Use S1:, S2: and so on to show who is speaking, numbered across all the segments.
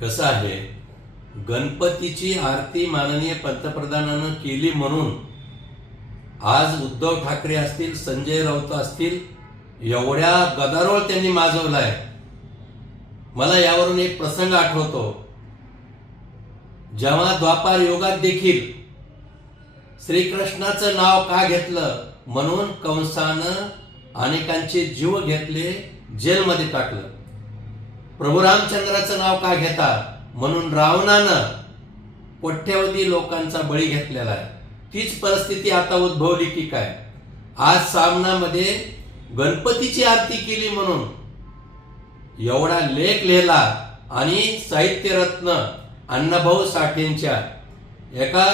S1: कसं आहे? गणपतीची आरती माननीय पंतप्रधानानं केली म्हणून आज उद्धव ठाकरे असतील संजय राऊत असतील एवढ्या गदारोळ त्यांनी माजवलाय. मला यावरून एक प्रसंग आठवतो. जेव्हा द्वापार योगात देखील श्रीकृष्णाचं नाव का घेतलं म्हणून कंसानं अनेकांचे जीव घेतले जेलमध्ये टाकलं. प्रभू रामचंद्राचं नाव का घेता? म्हणून रावणानं कोट्यवधी लोकांचा बळी घेतलेला आहे. तीच परिस्थिती आता उद्भवली की काय आज सामनामध्ये गणपतीची आरती केली म्हणून एवढा लेख लिहिला आणि साहित्यरत्न अण्णाभाऊ साठेंच्या एका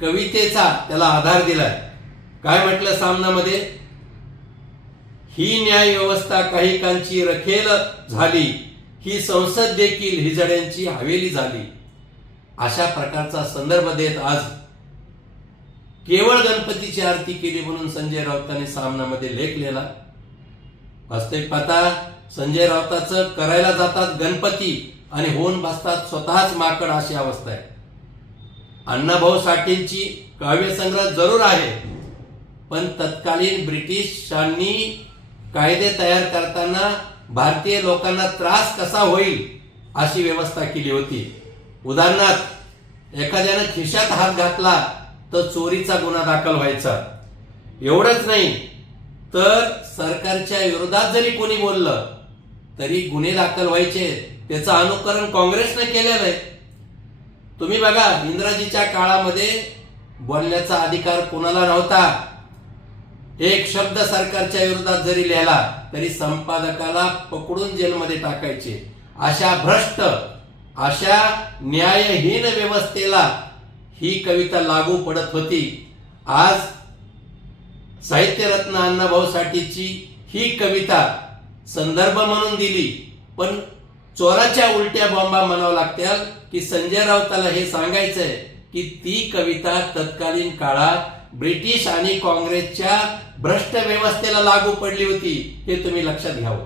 S1: कवितेचा त्याला आधार दिलाय. काय म्हटलं सामनामध्ये? ही न्याय व्यवस्था काही कांची रखेल झाली ही संसद देखील हिजड्यांची हवेली झाली. अशा प्रकारचा संदर्भ देत आज केवळ गणपतीची आरती केली म्हणून संजय राऊतांनी सामनामध्ये लेख लिहिला. वास्तविक पाहता संजय राऊताचं करायला जातात गणपती आणि होऊन बसतात स्वतःच माकड अशी अवस्था आहे. अण्णाभाऊ साठेंची काव्यसंग्रह जरूर आहे पण तत्कालीन ब्रिटिशांनी कायदे तयार करताना भारतीय लोकांना त्रास कसा होईल अशी व्यवस्था केली होती. उदाहरणार्थ एखाद्यानं खिशात हात घातला तर चोरीचा गुन्हा दाखल व्हायचा. एवढंच नाही तर सरकारच्या विरोधात जरी कोणी बोललं तरी गुन्हे दाखल व्हायचे त्याचं अनुकरण काँग्रेसने केलेलं आहे. तुम्ही बघा इंद्राजीच्या काळामध्ये बोलण्याचा अधिकार कोणाला नव्हता. एक शब्द सरकारच्या विरोधात जरी लिहिला तरी संपादकाला पकडून जेलमध्ये टाकायचे. अशा भ्रष्ट अशा न्यायहीन व्यवस्थेला ही कविता लागू पडत होती. आज साहित्यरत्न अण्णाभाऊसाठीची ही कविता संदर्भ म्हणून दिली पण चोराच्या उलट्या बॉम्बा म्हणावं लागत्या की संजय राऊताला हे सांगायचंय की ती कविता तत्कालीन काळात ब्रिटिश आणि काँग्रेसच्या भ्रष्ट व्यवस्थेला लागू पडली होती हे तुम्ही लक्षात घ्यावं.